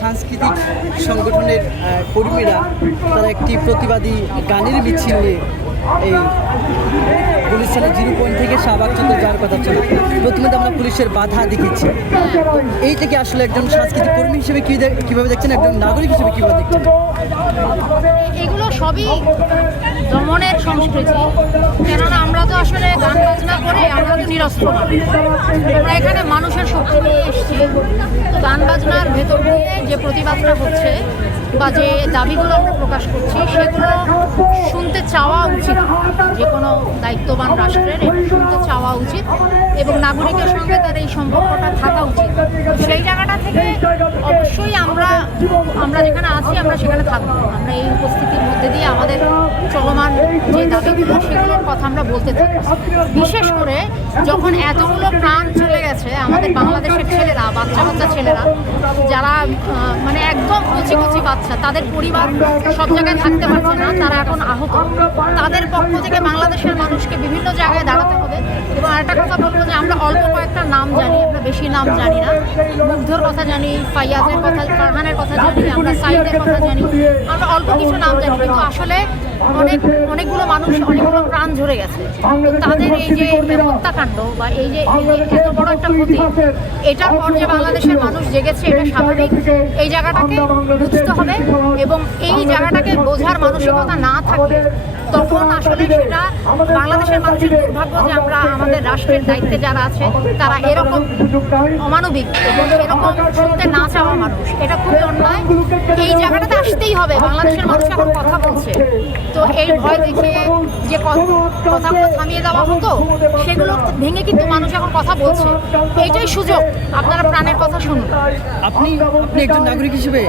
সাংস্কৃতিক সংগঠনের কর্মীরা তারা একটি প্রতিবাদী গানের মিছিল নিয়ে এই গুলিস্তানের 0 পয়েন্ট থেকে শাহবাগ চত্বর যাওয়ার কথা ছিল। প্রথমে তো আমরা পুলিশের বাধা দেখেছি। এই থেকে আসলে একজন সাংস্কৃতিক কর্মী হিসেবে কীভাবে দেখছেন, একজন নাগরিক হিসেবে কীভাবে দেখছেন? এগুলো সবই দমনের সংস্কৃতি। কেননা আমরা তো আসলে গান বাজনা করে আমরা তো নিরস্ত্র না। আমরা এখানে মানুষের শক্তি নিয়ে এসেছি। তো গান বাজনার ভেতর দিয়ে যে প্রতিবাদটা হচ্ছে বা যে দাবিগুলো আমরা প্রকাশ করছি সেগুলো শুনতে চাওয়া উচিত। যে কোনো দায়িত্ববান রাষ্ট্রের এটা শুনতে চাওয়া উচিত এবং নাগরিকের সঙ্গে তার এই সম্পর্কটা থাকা উচিত। সেই জায়গাটা থেকে অবশ্যই আমরা যেখানে আছি আমরা সেখানে থাকবো। আমরা এই উপস্থিতির মধ্যে দিয়ে আমাদের চলমান যে দাবিগুলো সেগুলোর কথা আমরা বলতে থাকি। বিশেষ করে যখন এতগুলো প্রাণ চলে গেছে আমাদের বাংলাদেশের ছেলেরা, বাচ্চা ছেলেরা যারা মানে একদম কচি বাচ্চা, তাদের পরিবার সব জায়গায় থাকতে পারছে না, তারা এখন আহত। তাদের পক্ষ থেকে বাংলাদেশের মানুষকে বিভিন্ন জায়গায় দাঁড়াতে হবে। এবং আরেকটা কথা বলবো যে আমরা অল্প কয়েকটা নাম জানি, আমরা বেশি নাম জানি না। মুগ্ধর কথা জানি, ফাইয়াজের কথা, ফারহানের কথা জানি, আমরা সাইদের কথা জানি, আমরা অল্প কিছু নাম জানি, কিন্তু আসলে অনেকগুলো মানুষ, অনেকগুলো প্রাণ ঝরে গেছে। তাদের এই যে হত্যাকাণ্ড বা এই যে এত বড় একটা ক্ষতি, এটার পর যে বাংলাদেশের মানুষ জেগেছে এটা স্বাভাবিক। এই জায়গাটাকে বুঝতে হবে এবং এই জায়গাটাকে বোঝার মানসিকতা না থাকলে তখন আসলে সেটা বাংলাদেশের মানুষের দুর্ভাগ্য যে আমরা আমাদের রাষ্ট্রের দায়িত্বে যারা আছে তারা এরকম অমানবিক এবং এরকম শুনতে না চাওয়া মানুষ, এটা খুবই অন্যায়। এই জায়গাটাতে আসতেই হবে। বাংলাদেশের মানুষ এখন কথা বলছে, তো এই ভয় দেখিয়ে যে কথাগুলো থামিয়ে দেওয়া হতো সেগুলো ভেঙে কিন্তু মানুষ এখন কথা বলছে। এইটাই সুযোগ, আপনারা প্রাণের কথা শুনুন। আপনি একজন নাগরিক হিসেবে